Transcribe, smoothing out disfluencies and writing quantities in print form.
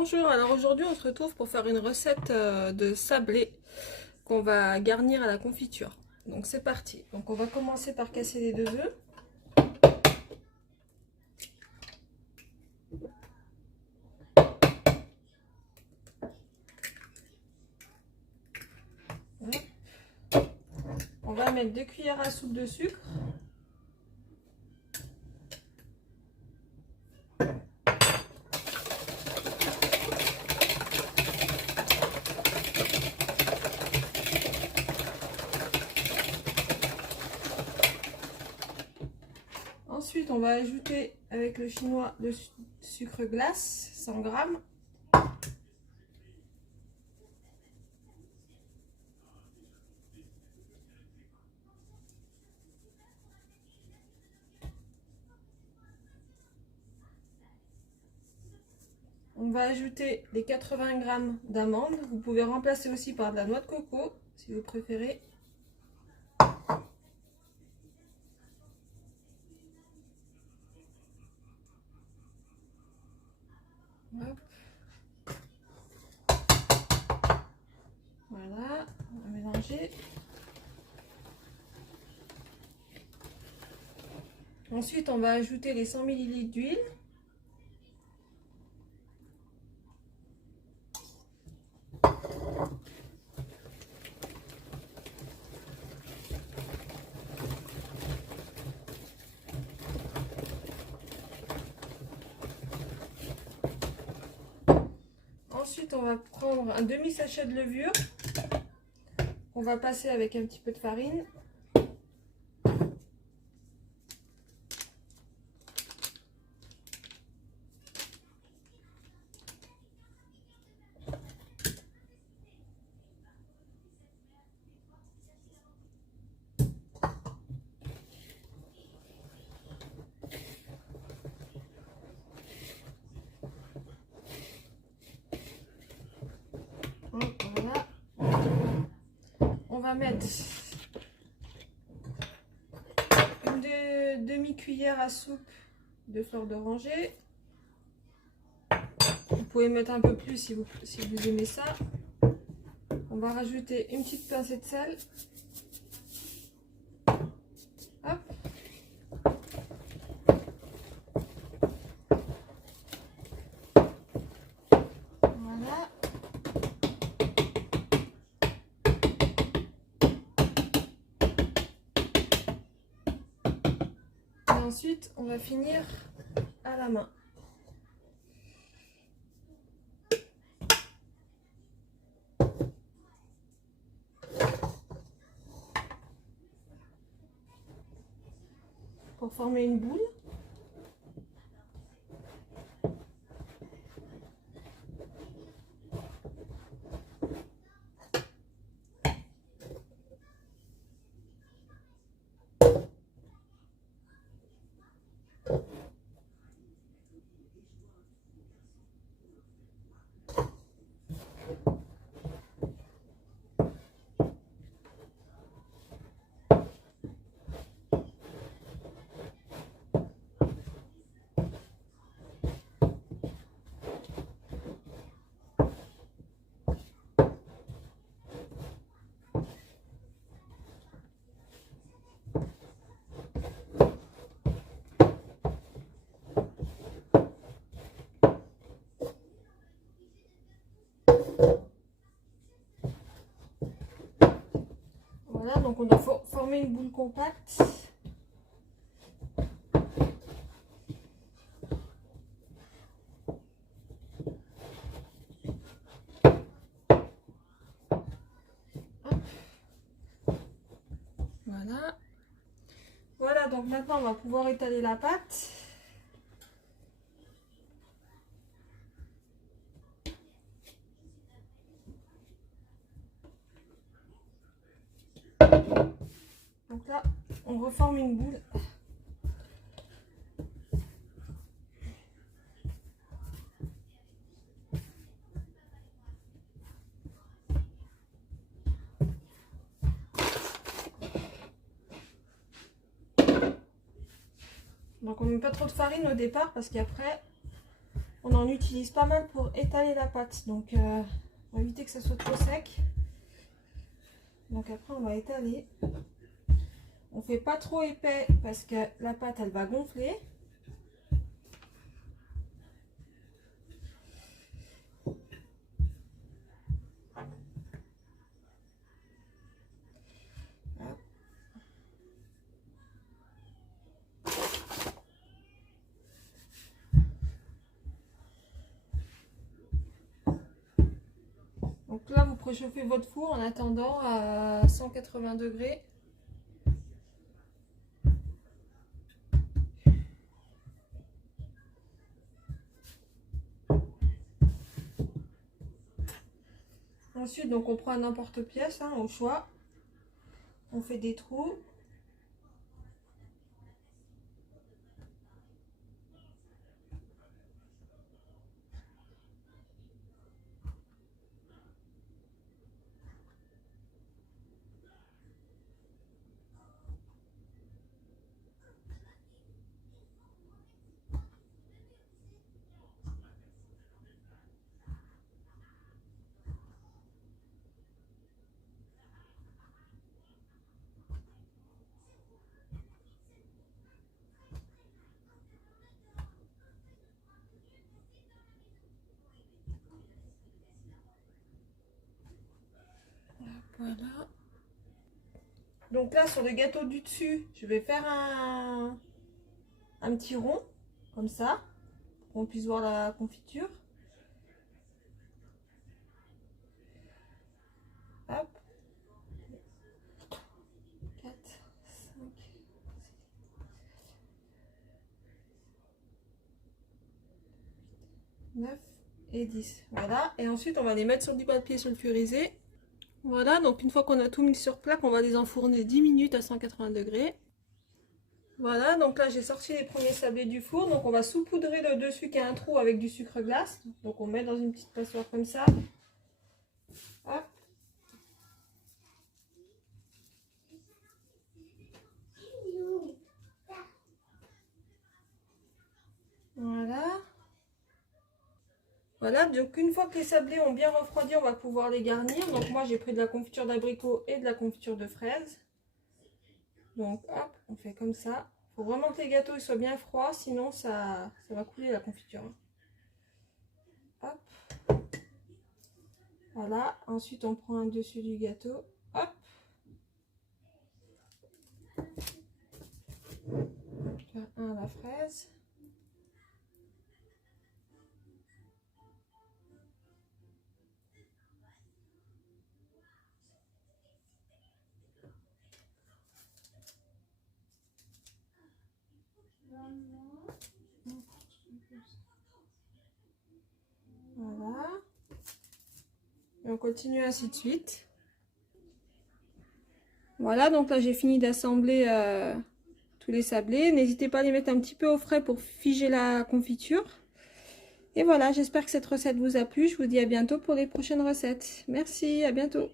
Bonjour, alors aujourd'hui on se retrouve pour faire une recette de sablé qu'on va garnir à la confiture. Donc c'est parti. Donc on va commencer par casser les 2 œufs. Voilà. On va mettre 2 cuillères à soupe de sucre. Ensuite, on va ajouter avec le chinois le sucre glace, 100 grammes. On va ajouter les 80 grammes d'amandes. Vous pouvez remplacer aussi par de la noix de coco si vous préférez. Hop. Voilà, on va mélanger. Ensuite, on va ajouter les 100 ml d'huile. Ensuite, on va prendre un demi-sachet de levure. On va passer avec un petit peu de farine. Voilà. On va mettre une demi-cuillère à soupe de fleur d'oranger. Vous pouvez mettre un peu plus si vous aimez ça. On va rajouter une petite pincée de sel. Hop. Voilà. Et ensuite, on va finir à la main. Pour former une boule. Voilà, donc on doit former une boule compacte. Hop. Voilà. Voilà, donc maintenant on va pouvoir étaler la pâte. Donc là, on reforme une boule. Donc on ne met pas trop de farine au départ parce qu'après on en utilise pas mal pour étaler la pâte. Donc, on va éviter que ça soit trop sec. Donc après, on va étaler. On fait pas trop épais parce que la pâte, elle va gonfler. Donc là, vous préchauffez votre four en attendant à 180 degrés. Ensuite, donc on prend un emporte-pièce, hein, au choix. On fait des trous. Voilà. Donc là, sur le gâteau du dessus, je vais faire un petit rond, comme ça, pour qu'on puisse voir la confiture. Hop. 4, 5, 9 et 10. Voilà. Et ensuite, on va les mettre sur du papier sulfurisé. Voilà, donc une fois qu'on a tout mis sur plaque, on va les enfourner 10 minutes à 180 degrés. Voilà, donc là j'ai sorti les premiers sablés du four. Donc on va saupoudrer le dessus qui a un trou avec du sucre glace. Donc on met dans une petite passoire comme ça. Hop. Voilà. Voilà, donc une fois que les sablés ont bien refroidi, on va pouvoir les garnir. Donc moi j'ai pris de la confiture d'abricot et de la confiture de fraise. Donc hop, on fait comme ça. Il faut vraiment que les gâteaux soient bien froids, sinon ça va couler la confiture. Hop. Voilà, ensuite on prend un dessus du gâteau. Hop. Un à la fraise. Voilà. Et on continue ainsi de suite. Voilà, donc là j'ai fini d'assembler tous les sablés. N'hésitez pas à les mettre un petit peu au frais pour figer la confiture. Et voilà, j'espère que cette recette vous a plu. Je vous dis à bientôt pour les prochaines recettes. Merci, à bientôt.